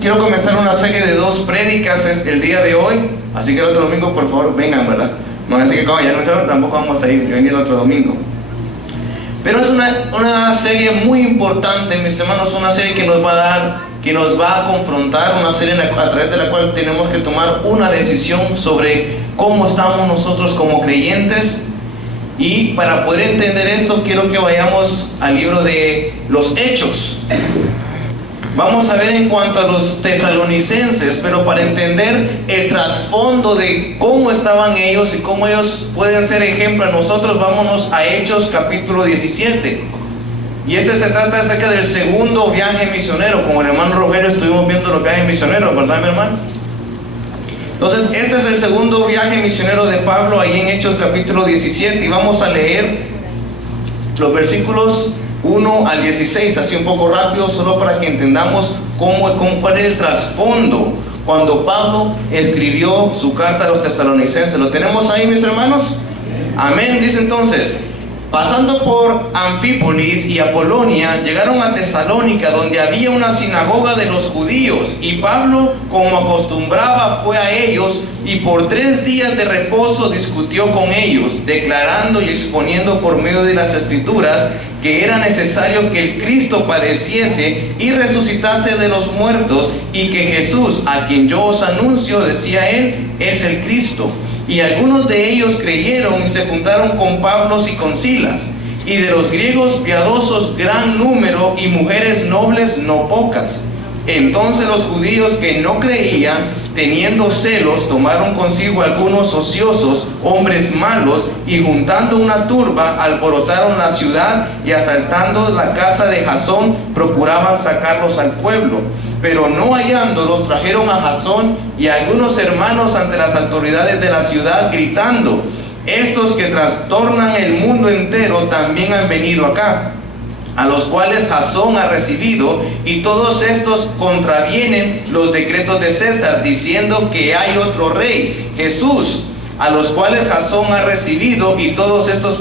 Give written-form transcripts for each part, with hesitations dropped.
Quiero comenzar una serie de 2 prédicas el día de hoy, así que el otro domingo por favor vengan, ¿verdad? No, así que como ya no, tampoco vamos a ir, que venir el otro domingo. Pero es una serie muy importante, mis hermanos, una serie que nos va a confrontar, una serie a través de la cual tenemos que tomar una decisión sobre cómo estamos nosotros como creyentes. Y para poder entender esto, quiero que vayamos al libro de los Hechos. Vamos a ver en cuanto a los tesalonicenses, pero para entender el trasfondo de cómo estaban ellos y cómo ellos pueden ser ejemplo a nosotros, vámonos a Hechos capítulo 17. Y se trata acerca del segundo viaje misionero. Como el hermano Rogelio estuvimos viendo los viajes misioneros, ¿verdad, mi hermano? Entonces, este es el segundo viaje misionero de Pablo, ahí en Hechos capítulo 17, y vamos a leer los versículos 1 al 16, así un poco rápido, solo para que entendamos cuál es el trasfondo cuando Pablo escribió su carta a los tesalonicenses. ¿Lo tenemos ahí, mis hermanos? Amén. Dice entonces: pasando por Anfípolis y Apolonia, llegaron a Tesalónica, donde había una sinagoga de los judíos, y Pablo, como acostumbraba, fue a ellos, y por 3 días de reposo discutió con ellos, declarando y exponiendo por medio de las Escrituras que era necesario que el Cristo padeciese y resucitase de los muertos, y que Jesús, a quien yo os anuncio, decía él, es el Cristo. Y algunos de ellos creyeron y se juntaron con Pablo y con Silas, y de los griegos piadosos gran número, y mujeres nobles no pocas. Entonces los judíos que no creían, teniendo celos, tomaron consigo algunos ociosos, hombres malos, y juntando una turba, alborotaron la ciudad, y asaltando la casa de Jasón, procuraban sacarlos al pueblo. Pero no hallándolos, trajeron a Jasón y a algunos hermanos ante las autoridades de la ciudad, gritando: estos que trastornan el mundo entero también han venido acá, a los cuales Jasón ha recibido, y todos estos contravienen los decretos de César, diciendo que hay otro rey, Jesús, a los cuales Jasón ha recibido, y todos estos,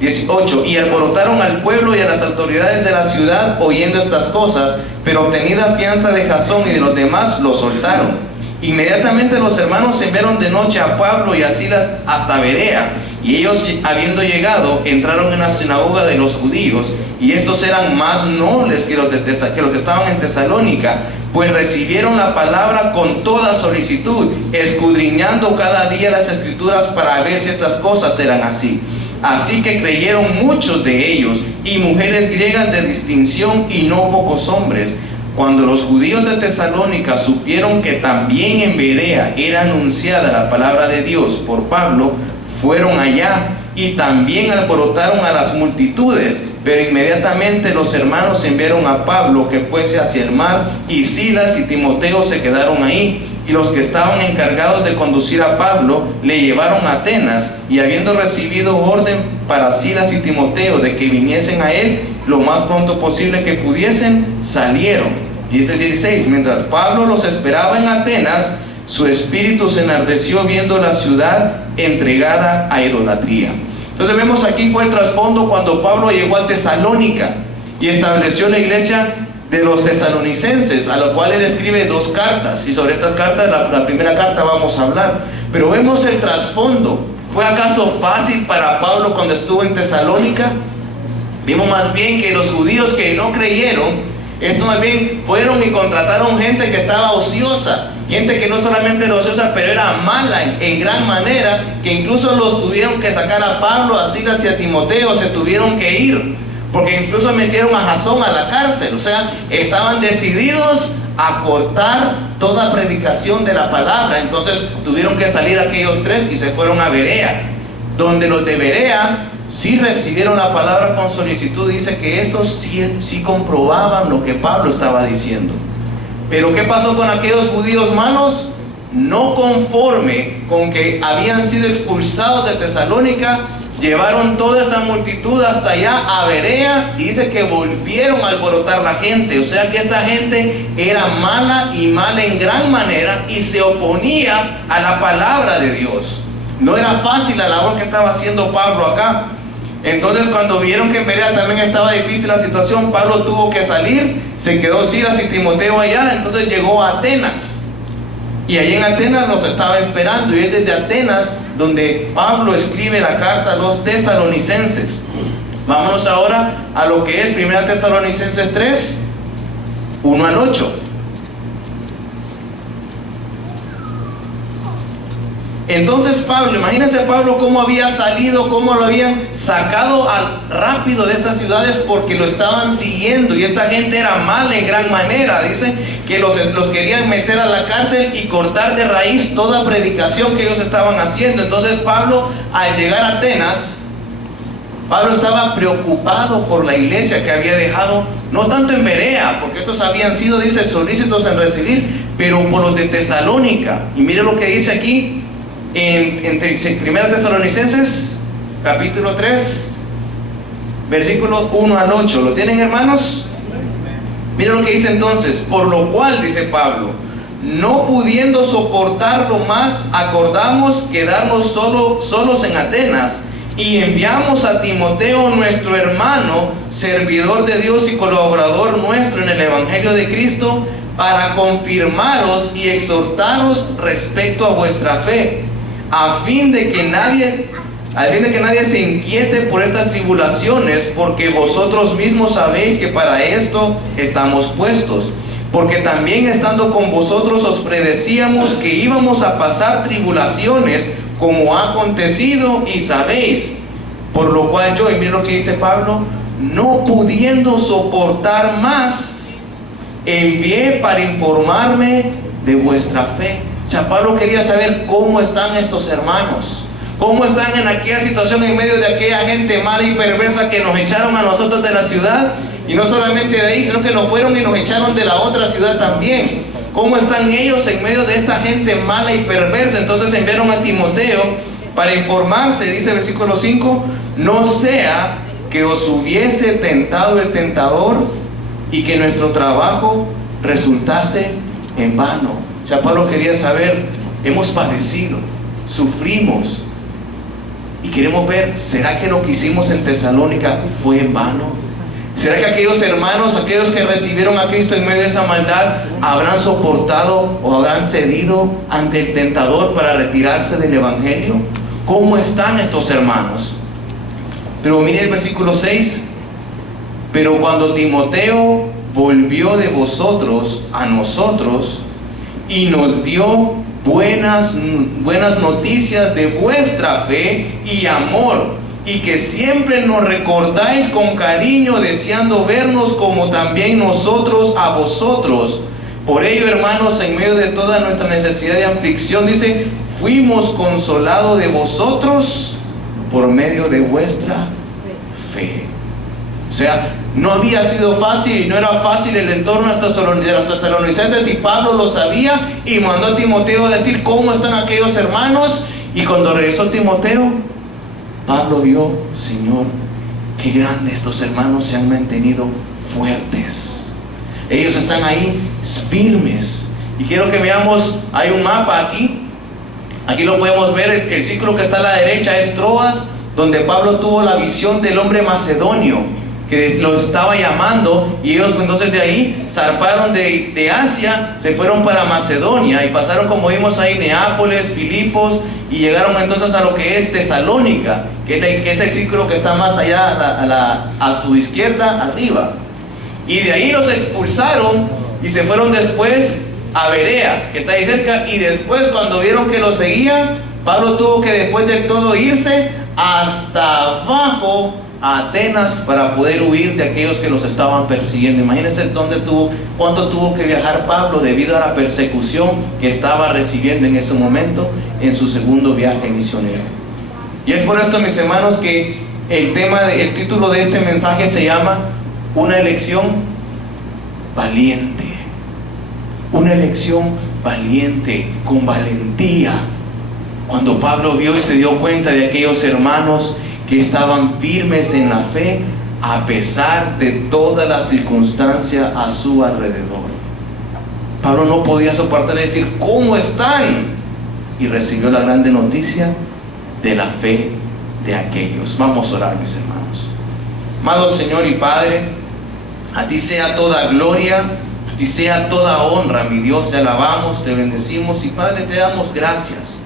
18, y alborotaron al pueblo y a las autoridades de la ciudad oyendo estas cosas, pero obtenida fianza de Jasón y de los demás, los soltaron. Inmediatamente los hermanos enviaron de noche a Pablo y a Silas hasta Berea, y ellos, habiendo llegado, entraron en la sinagoga de los judíos, y estos eran más nobles que los que estaban en Tesalónica, pues recibieron la palabra con toda solicitud, escudriñando cada día las Escrituras para ver si estas cosas eran así. Así que creyeron muchos de ellos, y mujeres griegas de distinción, y no pocos hombres. Cuando los judíos de Tesalónica supieron que también en Berea era anunciada la palabra de Dios por Pablo, fueron allá y también alborotaron a las multitudes. Pero inmediatamente los hermanos enviaron a Pablo que fuese hacia el mar, y Silas y Timoteo se quedaron ahí. Y los que estaban encargados de conducir a Pablo le llevaron a Atenas, y habiendo recibido orden para Silas y Timoteo de que viniesen a él lo más pronto posible que pudiesen, salieron. Y es el 16: mientras Pablo los esperaba en Atenas, su espíritu se enardeció viendo la ciudad entregada a idolatría. Entonces vemos aquí fue el trasfondo cuando Pablo llegó a Tesalónica y estableció la iglesia de los tesalonicenses, a lo cual él escribe 2 cartas, y sobre estas cartas, la primera carta vamos a hablar. Pero vemos el trasfondo. ¿Fue acaso fácil para Pablo cuando estuvo en Tesalónica? Vimos más bien que los judíos que no creyeron, estos más bien fueron y contrataron gente que estaba ociosa, gente que no solamente era ociosa, pero era mala en gran manera, que incluso los tuvieron que sacar a Pablo, a Silas y a Timoteo, se tuvieron que ir, porque incluso metieron a Jasón a la cárcel. O sea, estaban decididos a cortar toda predicación de la palabra. Entonces tuvieron que salir aquellos 3 y se fueron a Berea, donde los de Berea sí recibieron la palabra con solicitud. Dice que estos sí comprobaban lo que Pablo estaba diciendo. Pero ¿qué pasó con aquellos judíos malos? No conforme con que habían sido expulsados de Tesalónica, llevaron toda esta multitud hasta allá a Berea, y dice que volvieron a alborotar la gente. O sea que esta gente era mala y mala en gran manera, y se oponía a la palabra de Dios. No era fácil la labor que estaba haciendo Pablo acá. Entonces cuando vieron que en Berea también estaba difícil la situación, Pablo tuvo que salir, se quedó Silas y Timoteo allá, entonces llegó a Atenas. Y ahí en Atenas los estaba esperando, y es desde Atenas donde Pablo escribe la carta a los tesalonicenses. Vámonos ahora a lo que es 1 Tesalonicenses 3, 1 al 8. Entonces Pablo, imagínense Pablo cómo había salido, cómo lo habían sacado rápido de estas ciudades porque lo estaban siguiendo, y esta gente era mala en gran manera. Dice que los querían meter a la cárcel y cortar de raíz toda predicación que ellos estaban haciendo. Entonces Pablo, al llegar a Atenas, Pablo estaba preocupado por la iglesia que había dejado, no tanto en Berea, porque estos habían sido, dice, solícitos en recibir, pero por los de Tesalónica. Y mire lo que dice aquí en 1 Tesalonicenses capítulo 3 versículos 1 al 8. ¿Lo tienen, hermanos? Miren lo que dice entonces: por lo cual, dice Pablo, no pudiendo soportarlo más, acordamos quedarnos solos en Atenas, y enviamos a Timoteo, nuestro hermano, servidor de Dios y colaborador nuestro en el Evangelio de Cristo, para confirmaros y exhortaros respecto a vuestra fe, a fin de que nadie se inquiete por estas tribulaciones, porque vosotros mismos sabéis que para esto estamos puestos. Porque también estando con vosotros os predecíamos que íbamos a pasar tribulaciones, como ha acontecido y sabéis. Por lo cual yo, y miren lo que dice Pablo, no pudiendo soportar más, envié para informarme de vuestra fe. O sea, Pablo quería saber cómo están estos hermanos, cómo están en aquella situación en medio de aquella gente mala y perversa que nos echaron a nosotros de la ciudad, y no solamente de ahí, sino que nos fueron y nos echaron de la otra ciudad también. ¿Cómo están ellos en medio de esta gente mala y perversa? Entonces enviaron a Timoteo para informarse, dice el versículo 5, no sea que os hubiese tentado el tentador y que nuestro trabajo resultase en vano. O sea, Pablo quería saber, hemos padecido, sufrimos, y queremos ver, ¿será que lo que hicimos en Tesalónica fue en vano? ¿Será que aquellos hermanos, aquellos que recibieron a Cristo en medio de esa maldad, habrán soportado o habrán cedido ante el tentador para retirarse del Evangelio? ¿Cómo están estos hermanos? Pero mire el versículo 6. Pero cuando Timoteo volvió de vosotros a nosotros y nos dio buenas noticias de vuestra fe y amor, y que siempre nos recordáis con cariño, deseando vernos como también nosotros a vosotros. Por ello, hermanos, en medio de toda nuestra necesidad de aflicción, dice, fuimos consolados de vosotros por medio de vuestra fe. O sea, no había sido fácil, no era fácil el entorno de los tesalonicenses, y Pablo lo sabía y mandó a Timoteo a decir cómo están aquellos hermanos. Y cuando regresó Timoteo, Pablo vio, Señor, qué grande estos hermanos se han mantenido fuertes. Ellos están ahí firmes. Y quiero que veamos, hay un mapa aquí lo podemos ver, el círculo que está a la derecha es Troas, donde Pablo tuvo la visión del hombre macedonio que los estaba llamando, y ellos entonces de ahí zarparon de Asia, se fueron para Macedonia y pasaron, como vimos ahí, Neápolis, Filipos, y llegaron entonces a lo que es Tesalónica, que es el círculo que está más allá a su izquierda arriba, y de ahí los expulsaron y se fueron después a Berea, que está ahí cerca. Y después, cuando vieron que los seguían, Pablo tuvo que después de todo irse hasta abajo a Atenas para poder huir de aquellos que los estaban persiguiendo. Imagínense cuánto tuvo que viajar Pablo debido a la persecución que estaba recibiendo en ese momento en su segundo viaje misionero. Y es por esto, mis hermanos, que el título de este mensaje se llama Una elección valiente. Una elección valiente, con valentía. Cuando Pablo vio y se dio cuenta de aquellos hermanos que estaban firmes en la fe a pesar de toda la circunstancia a su alrededor. Pablo no podía soportar decir, ¿cómo están? Y recibió la grande noticia de la fe de aquellos. Vamos a orar, mis hermanos. Amado Señor y Padre, a ti sea toda gloria, a ti sea toda honra, mi Dios. Te alabamos, te bendecimos y Padre, te damos gracias.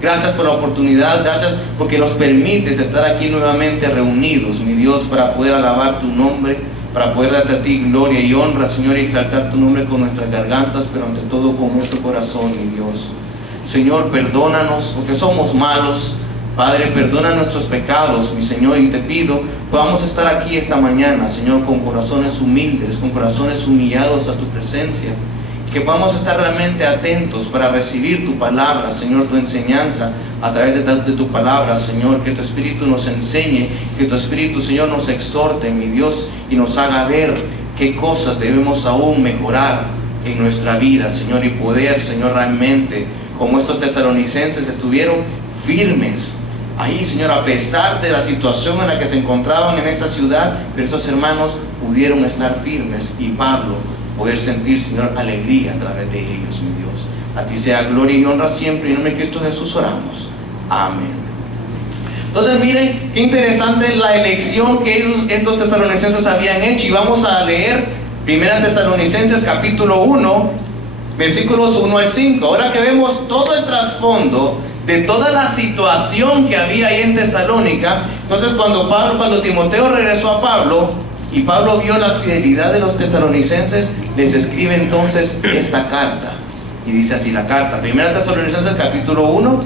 Gracias por la oportunidad, gracias porque nos permites estar aquí nuevamente reunidos, mi Dios, para poder alabar tu nombre, para poder darte a ti gloria y honra, Señor, y exaltar tu nombre con nuestras gargantas, pero ante todo con nuestro corazón, mi Dios. Señor, perdónanos porque somos malos. Padre, perdona nuestros pecados, mi Señor, y te pido podamos estar aquí esta mañana, Señor, con corazones humildes, con corazones humillados a tu presencia, que podamos estar realmente atentos para recibir tu palabra, Señor, tu enseñanza a través de tu palabra, Señor, que tu Espíritu nos enseñe, que tu Espíritu, Señor, nos exhorte, mi Dios, y nos haga ver qué cosas debemos aún mejorar en nuestra vida, Señor, y poder, Señor, realmente, como estos tesalonicenses estuvieron firmes ahí, Señor, a pesar de la situación en la que se encontraban en esa ciudad, pero estos hermanos pudieron estar firmes y Pablo poder sentir, Señor, alegría a través de ellos, mi Dios. A ti sea gloria y honra siempre, y en el nombre de Cristo Jesús oramos. Amén. Entonces miren qué interesante la elección que estos tesalonicenses habían hecho, y vamos a leer 1 Tesalonicenses capítulo 1, versículos 1 al 5. Ahora que vemos todo el trasfondo de toda la situación que había ahí en Tesalónica, entonces cuando Timoteo regresó a Pablo, y Pablo vio la fidelidad de los tesalonicenses, les escribe entonces esta carta, y dice así la carta, 1 Tesalonicenses capítulo 1,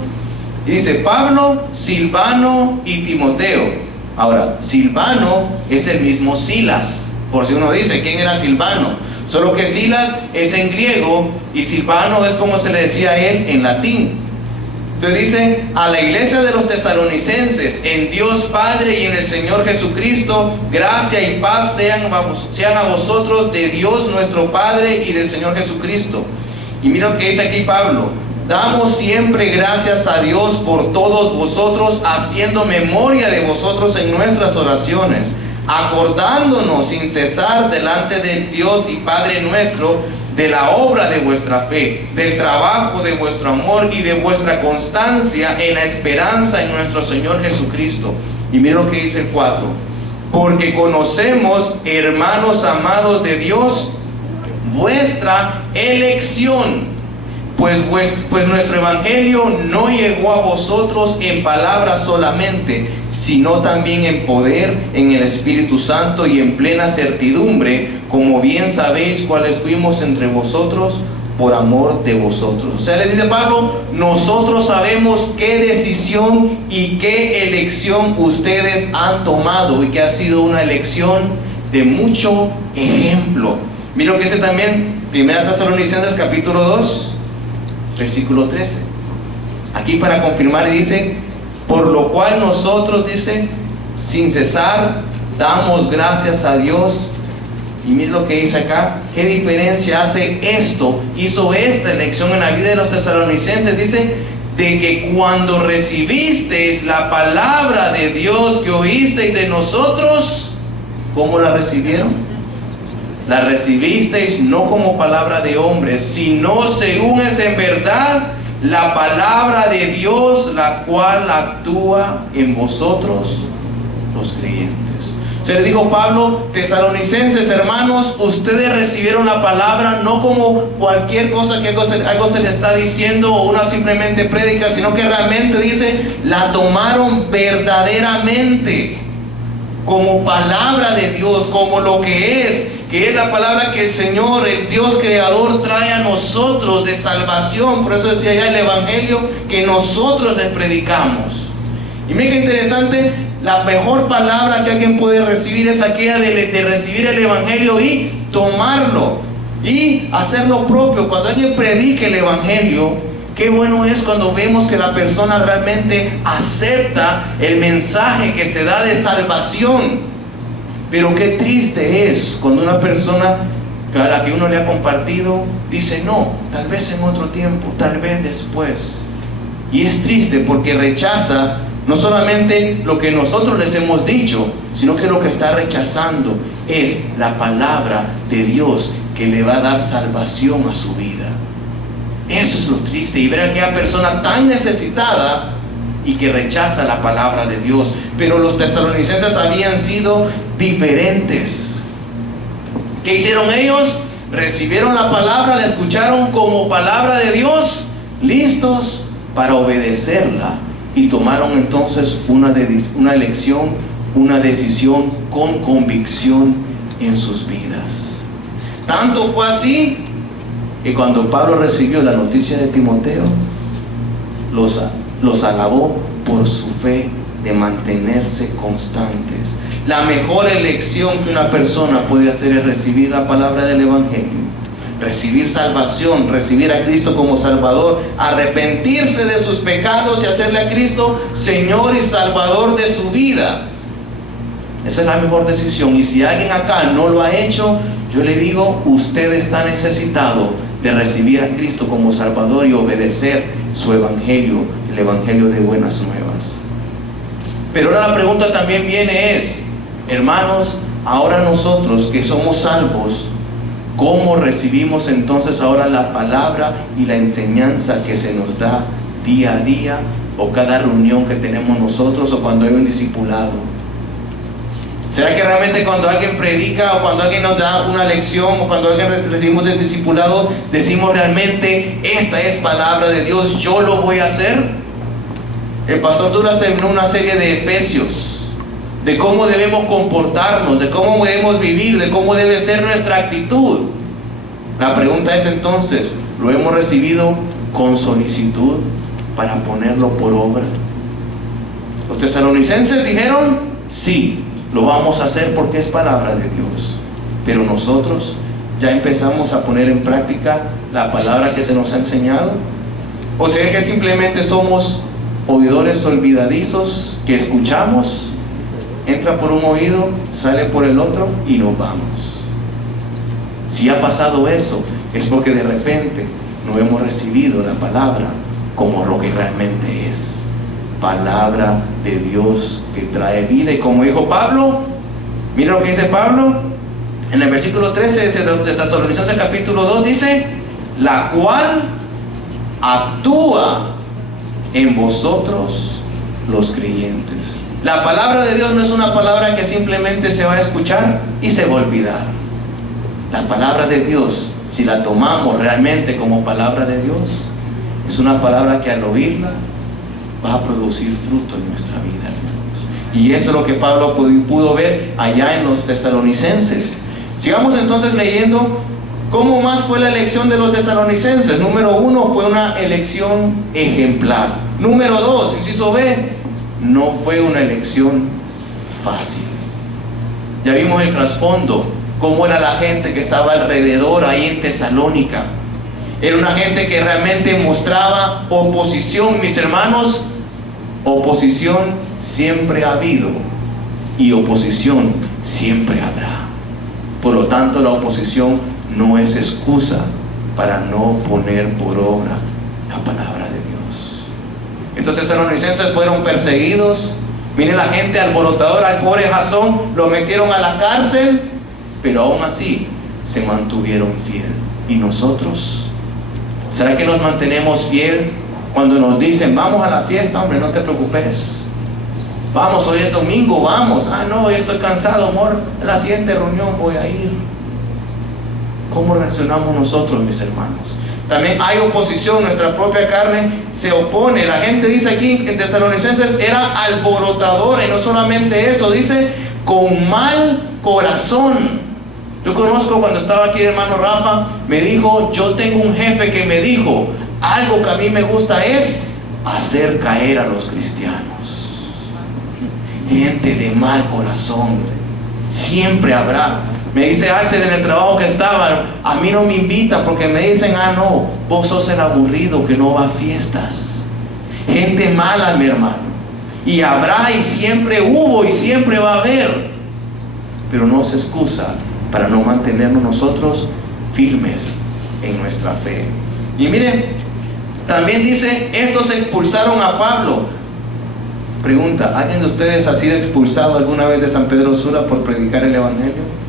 y dice: Pablo, Silvano y Timoteo. Ahora, Silvano es el mismo Silas, por si uno dice, ¿quién era Silvano? Solo que Silas es en griego, y Silvano es como se le decía a él en latín. Entonces dice: a la iglesia de los tesalonicenses, en Dios Padre y en el Señor Jesucristo, gracia y paz sean a vosotros de Dios nuestro Padre y del Señor Jesucristo. Y mira lo que dice aquí Pablo: damos siempre gracias a Dios por todos vosotros, haciendo memoria de vosotros en nuestras oraciones, acordándonos sin cesar delante de Dios y Padre nuestro de la obra de vuestra fe, del trabajo de vuestro amor y de vuestra constancia en la esperanza en nuestro Señor Jesucristo. Y mira lo que dice el 4: porque conocemos, hermanos amados de Dios, vuestra elección, pues nuestro evangelio no llegó a vosotros en palabras solamente, sino también en poder, en el Espíritu Santo y en plena certidumbre, como bien sabéis cuáles fuimos entre vosotros por amor de vosotros. O sea, les dice Pablo, nosotros sabemos qué decisión y qué elección ustedes han tomado, y que ha sido una elección de mucho ejemplo. Mira lo que dice también 1 Tesalonicenses capítulo 2, versículo 13. Aquí para confirmar dice: por lo cual nosotros, dice, sin cesar damos gracias a Dios. Y mira lo que dice acá, qué diferencia hace esto, hizo esta elección en la vida de los tesalonicenses. Dice: de que cuando recibisteis la palabra de Dios que oísteis de nosotros, ¿cómo la recibieron? La recibisteis no como palabra de hombres, sino según es en verdad la palabra de Dios, la cual actúa en vosotros los creyentes. Se le dijo Pablo: tesalonicenses, hermanos, ustedes recibieron la palabra no como cualquier cosa, que algo se les está diciendo o una simplemente prédica, sino que realmente, dice, la tomaron verdaderamente como palabra de Dios, como lo que es la palabra que el Señor, el Dios creador, trae a nosotros de salvación. Por eso decía ya el evangelio que nosotros les predicamos. Y mira qué interesante, la mejor palabra que alguien puede recibir es aquella de recibir el evangelio y tomarlo y hacerlo propio. Cuando alguien predique el evangelio, qué bueno es cuando vemos que la persona realmente acepta el mensaje que se da de salvación. Pero qué triste es cuando una persona a la que uno le ha compartido dice: no, tal vez en otro tiempo, tal vez después. Y es triste porque rechaza no solamente lo que nosotros les hemos dicho, sino que lo que está rechazando es la palabra de Dios que le va a dar salvación a su vida. Eso es lo triste, y ver a aquella persona tan necesitada y que rechaza la palabra de Dios. Pero los tesalonicenses habían sido diferentes. ¿Qué hicieron ellos? Recibieron la palabra, la escucharon como palabra de Dios, listos para obedecerla, y tomaron entonces una elección, una decisión con convicción en sus vidas. Tanto fue así que cuando Pablo recibió la noticia de Timoteo, los alabó por su fe de mantenerse constantes. La mejor elección que una persona puede hacer es recibir la palabra del Evangelio, recibir salvación, recibir a Cristo como Salvador, arrepentirse de sus pecados y hacerle a Cristo Señor y Salvador de su vida. Esa es la mejor decisión. Y si alguien acá no lo ha hecho, yo le digo, usted está necesitado de recibir a Cristo como Salvador y obedecer su Evangelio, el Evangelio de buenas nuevas. Pero ahora la pregunta también viene es, hermanos, ahora nosotros que somos salvos, ¿cómo recibimos entonces ahora la palabra y la enseñanza que se nos da día a día, o cada reunión que tenemos nosotros, o cuando hay un discipulado? ¿Será que realmente cuando alguien predica, o cuando alguien nos da una lección, o cuando alguien recibimos el discipulado, decimos realmente, esta es palabra de Dios, yo lo voy a hacer? El pastor Douglas terminó una serie de Efesios, de cómo debemos comportarnos, de cómo debemos vivir, de cómo debe ser nuestra actitud. La pregunta es entonces, ¿lo hemos recibido con solicitud para ponerlo por obra? Los tesalonicenses dijeron, sí, lo vamos a hacer porque es palabra de Dios. Pero nosotros ya empezamos a poner en práctica la palabra que se nos ha enseñado. ¿O sea que simplemente somos oidores olvidadizos que escuchamos, entra por un oído, sale por el otro y nos vamos? Si ha pasado eso, es porque de repente no hemos recibido la palabra como lo que realmente es, palabra de Dios que trae vida. Y como dijo Pablo, mira lo que dice Pablo en el versículo 13 de Tesalonicenses capítulo 2, dice, la cual actúa en vosotros los creyentes. La palabra de Dios no es una palabra que simplemente se va a escuchar y se va a olvidar. La palabra de Dios, si la tomamos realmente como palabra de Dios, es una palabra que al oírla va a producir fruto en nuestra vida, hermanos. Y eso es lo que Pablo pudo ver allá en los tesalonicenses. Sigamos entonces leyendo cómo más fue la elección de los tesalonicenses. Número 1, fue una elección ejemplar. Número 2, inciso B, no fue una elección fácil. Ya vimos el trasfondo, cómo era la gente que estaba alrededor ahí en Tesalónica. Era una gente que realmente mostraba oposición, mis hermanos. Oposición siempre ha habido y oposición siempre habrá. Por lo tanto, la oposición no es excusa para no poner por obra la palabra de Dios. Estos tesalonicenses fueron perseguidos. Miren la gente alborotadora, al pobre Jasón lo metieron a la cárcel, pero aún así se mantuvieron fiel. ¿Y nosotros? ¿Será que nos mantenemos fiel cuando nos dicen, vamos a la fiesta? Hombre, no te preocupes, vamos, hoy es domingo, vamos. Ah, no, hoy estoy cansado, amor, en la siguiente reunión voy a ir. ¿Cómo reaccionamos nosotros, mis hermanos? También hay oposición, nuestra propia carne se opone. La gente dice aquí en Tesalonicenses era alborotadora, y no solamente eso, dice con mal corazón. Yo conozco, cuando estaba aquí el hermano Rafa, me dijo, yo tengo un jefe que me dijo, algo que a mí me gusta es hacer caer a los cristianos. Gente de mal corazón siempre habrá. Me dice Axel en el trabajo que estaba, a mí no me invitan porque me dicen, ah no, vos sos el aburrido que no va a fiestas. Gente mala, mi hermano. Y habrá, y siempre hubo, y siempre va a haber. Pero no se excusa para no mantenernos nosotros firmes en nuestra fe. Y miren, también dice, estos expulsaron a Pablo. Pregunta, ¿alguien de ustedes ha sido expulsado alguna vez de San Pedro Sula por predicar el Evangelio?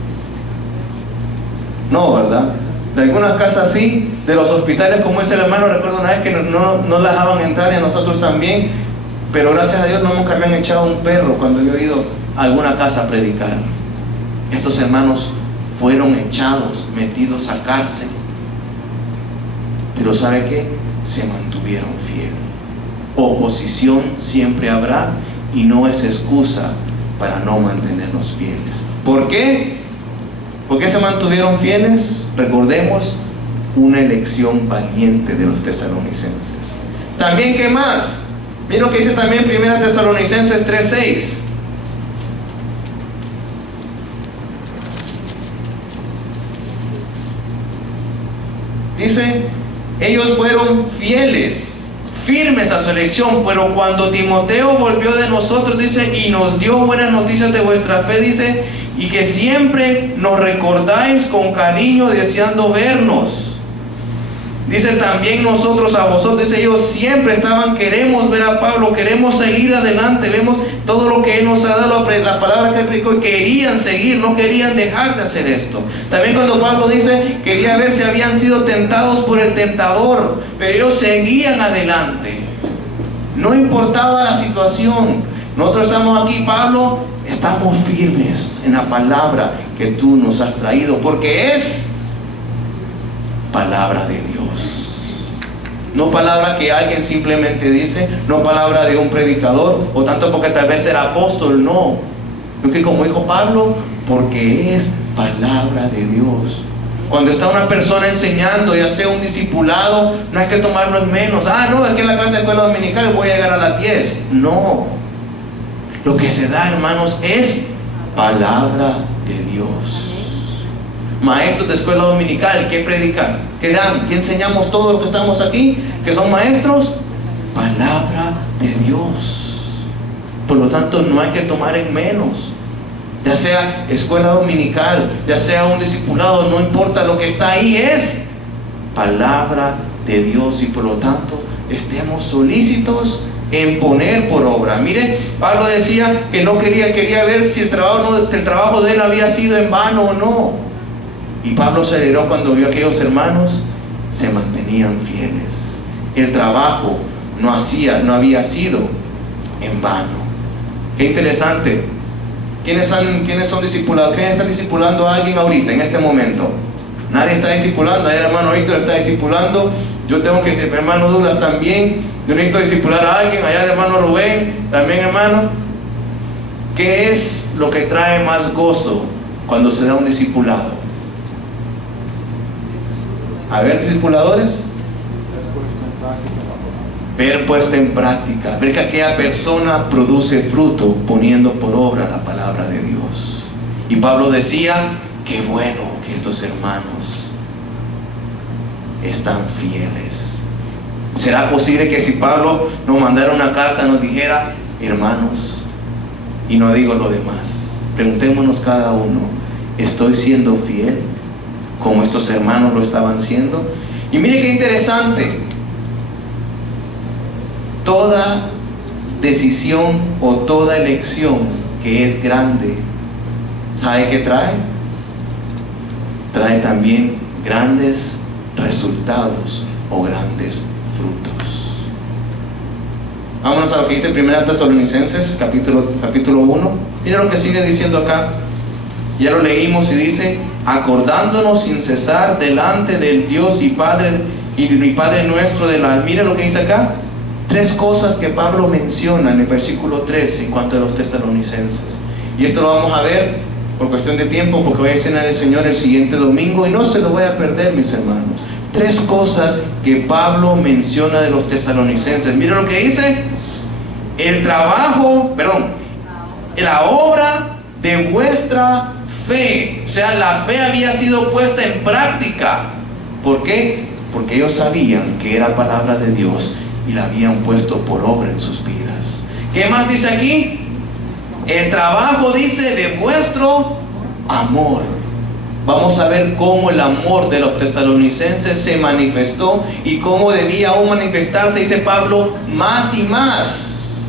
No, ¿verdad? De algunas casas sí, de los hospitales, como dice el hermano, recuerdo una vez que no la dejaban entrar, y a nosotros también, pero gracias a Dios nunca me han echado un perro cuando yo he ido a alguna casa a predicar. Estos hermanos fueron echados, metidos a cárcel. Pero ¿sabe qué? Se mantuvieron fieles. Oposición siempre habrá y no es excusa para no mantenernos fieles. ¿Por qué? ¿Por qué se mantuvieron fieles? Recordemos una elección valiente de los tesalonicenses. También, ¿qué más? Miren lo que dice también 1 Tesalonicenses 3:6. Dice, ellos fueron fieles, firmes a su elección, pero cuando Timoteo volvió de nosotros, dice, y nos dio buenas noticias de vuestra fe, dice, y que siempre nos recordáis con cariño deseando vernos. Dice también nosotros a vosotros, dice, ellos siempre estaban, queremos ver a Pablo, queremos seguir adelante, vemos todo lo que él nos ha dado, la palabra que él predicó, y querían seguir, no querían dejar de hacer esto. También cuando Pablo dice, quería ver si habían sido tentados por el tentador, pero ellos seguían adelante, no importaba la situación. Nosotros estamos aquí, Pablo, estamos firmes en la palabra que tú nos has traído, porque es palabra de Dios. No palabra que alguien simplemente dice, no palabra de un predicador, o tanto porque tal vez era apóstol, no. Porque como dijo Pablo, porque es palabra de Dios. Cuando está una persona enseñando, ya sea un discipulado, no hay que tomarlo en menos. No, aquí en la clase de escuela dominical voy a llegar a las 10. No. Lo que se da, hermanos, es palabra de Dios. Maestros de escuela dominical, ¿qué predican? ¿Qué dan? ¿Qué enseñamos todos los que estamos aquí? ¿Que son maestros? Palabra de Dios. Por lo tanto, no hay que tomar en menos. Ya sea escuela dominical, ya sea un discipulado, no importa, lo que está ahí es palabra de Dios, y por lo tanto, estemos solícitos en poner por obra. Mire, Pablo decía que no quería ver si el trabajo de él había sido en vano o no. Y Pablo se alegró cuando vio a aquellos hermanos se mantenían fieles. El trabajo no había sido en vano. Qué interesante. ¿Quiénes son discipulados? ¿Quiénes están discipulando a alguien ahorita, en este momento? Nadie está discipulando. Ahí el hermano Víctor está discipulando. Yo tengo que decir, hermano Douglas también. Yo necesito discipular a alguien. Allá el hermano Rubén también, hermano. ¿Qué es lo que trae más gozo cuando se da un discipulado? A ver, discipuladores, ver puesta en práctica, ver que aquella persona produce fruto poniendo por obra la palabra de Dios. Y Pablo decía, qué bueno que estos hermanos están fieles. ¿Será posible que si Pablo nos mandara una carta nos dijera, hermanos, y no digo lo demás, preguntémonos cada uno, ¿estoy siendo fiel como estos hermanos lo estaban siendo? Y mire qué interesante, toda decisión o toda elección que es grande, ¿sabe qué trae? Trae también grandes resultados o grandes frutos. Vámonos a lo que dice 1 Tesalonicenses capítulo 1. Miren lo que sigue diciendo acá. Ya lo leímos y dice, acordándonos sin cesar delante del Dios y Padre nuestro miren lo que dice acá. 3 cosas que Pablo menciona en el versículo 3 en cuanto a los tesalonicenses. Y esto lo vamos a ver por cuestión de tiempo, porque voy a cenar el Señor el siguiente domingo y no se lo voy a perder, mis hermanos. 3 cosas que Pablo menciona de los tesalonicenses. Miren lo que dice. La obra de vuestra fe. O sea, la fe había sido puesta en práctica. ¿Por qué? Porque ellos sabían que era palabra de Dios y la habían puesto por obra en sus vidas. ¿Qué más dice aquí? El trabajo, dice, de vuestro amor. Vamos a ver cómo el amor de los tesalonicenses se manifestó y cómo debía aún manifestarse, dice Pablo, más y más.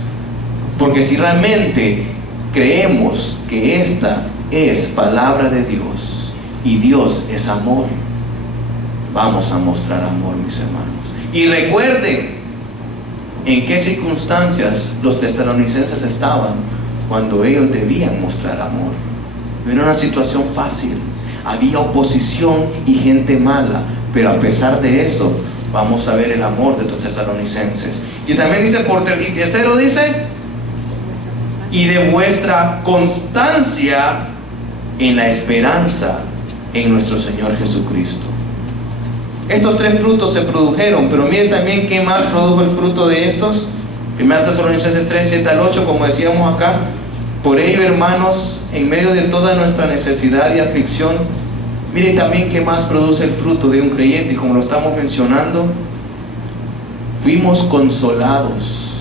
Porque si realmente creemos que esta es palabra de Dios y Dios es amor, vamos a mostrar amor, mis hermanos. Y recuerden en qué circunstancias los tesalonicenses estaban cuando ellos debían mostrar amor. No era una situación fácil. Había oposición y gente mala, pero a pesar de eso, vamos a ver el amor de estos tesalonicenses. Y también dice, y tercero dice, y de vuestra constancia en la esperanza en nuestro Señor Jesucristo. Estos tres frutos se produjeron, pero miren también qué más produjo el fruto de estos. 1 Tesalonicenses 3, 7 al 8, como decíamos acá. Por ello, hermanos, en medio de toda nuestra necesidad y aflicción, miren también qué más produce el fruto de un creyente. Y como lo estamos mencionando, fuimos consolados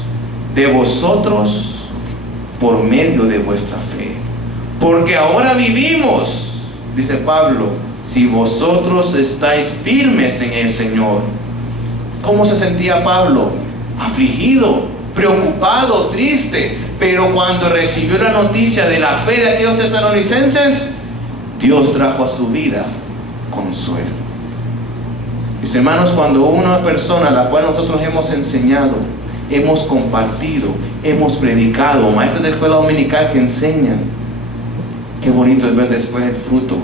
de vosotros por medio de vuestra fe. Porque ahora vivimos, dice Pablo, si vosotros estáis firmes en el Señor. ¿Cómo se sentía Pablo? Afligido, preocupado, triste. Pero cuando recibió la noticia de la fe de aquellos tesalonicenses, Dios trajo a su vida consuelo. Mis hermanos, cuando una persona a la cual nosotros hemos enseñado, hemos compartido, hemos predicado, maestros de escuela dominical que enseñan, qué bonito es ver después el fruto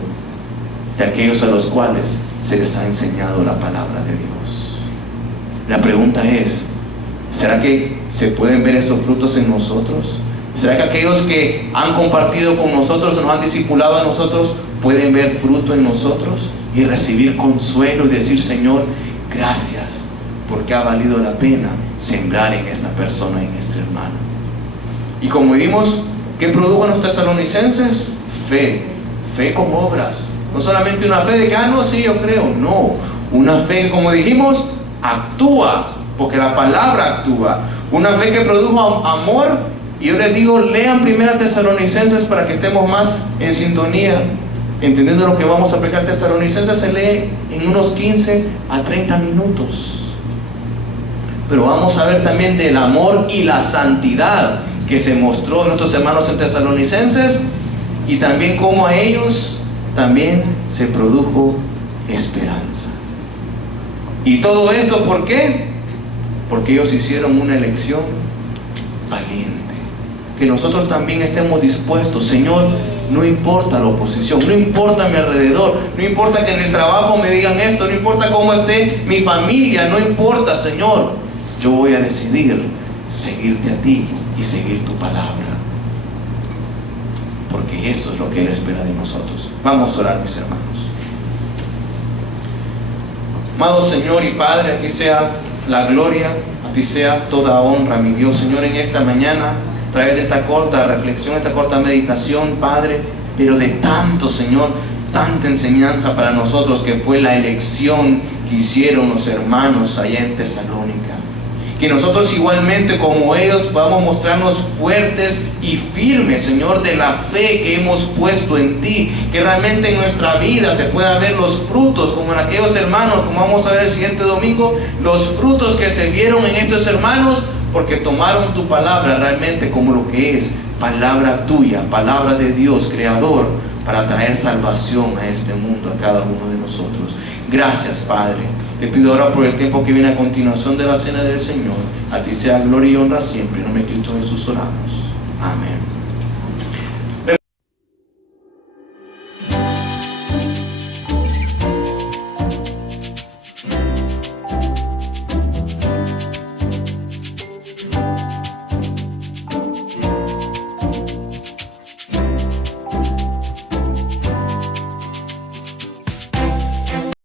de aquellos a los cuales se les ha enseñado la palabra de Dios. La pregunta es, ¿será que se pueden ver esos frutos en nosotros? ¿Será que aquellos que han compartido con nosotros o nos han discipulado a nosotros pueden ver fruto en nosotros y recibir consuelo y decir, Señor, gracias, porque ha valido la pena sembrar en esta persona, en este hermano? Y como vimos, ¿qué produjo en los tesalonicenses? Fe, fe con obras. No solamente una fe de que, no, sí, yo creo. No, una fe, como dijimos, actúa, porque la palabra actúa. Una fe que produjo amor. Y yo les digo, lean 1 Tesalonicenses para que estemos más en sintonía, entendiendo lo que vamos a aplicar. Tesalonicenses se lee en unos 15 a 30 minutos. Pero vamos a ver también del amor y la santidad que se mostró en nuestros hermanos en Tesalonicenses, y también cómo a ellos también se produjo esperanza. Y todo esto, ¿por qué? Porque ellos hicieron una elección valiente. Que nosotros también estemos dispuestos, Señor, no importa la oposición, no importa a mi alrededor, no importa que en el trabajo me digan esto, no importa cómo esté mi familia, no importa, Señor, yo voy a decidir seguirte a ti y seguir tu palabra, porque eso es lo que Él espera de nosotros. Vamos a orar, mis hermanos. Amado Señor y Padre, a ti sea la gloria, a ti sea toda honra, mi Dios. Señor, en esta mañana, a través de esta corta reflexión, esta corta meditación, Padre, pero de tanto, Señor, tanta enseñanza para nosotros, que fue la elección que hicieron los hermanos allá en Tesalónica. Que nosotros igualmente como ellos podamos mostrarnos fuertes y firmes, Señor, de la fe que hemos puesto en ti. Que realmente en nuestra vida se puedan ver los frutos, como en aquellos hermanos, como vamos a ver el siguiente domingo, los frutos que se vieron en estos hermanos, porque tomaron tu palabra realmente como lo que es, palabra tuya, palabra de Dios, creador, para traer salvación a este mundo, a cada uno de nosotros. Gracias, Padre. Te pido ahora por el tiempo que viene a continuación de la cena del Señor. A ti sea gloria y honra siempre. En nombre de Cristo Jesús oramos. Amén.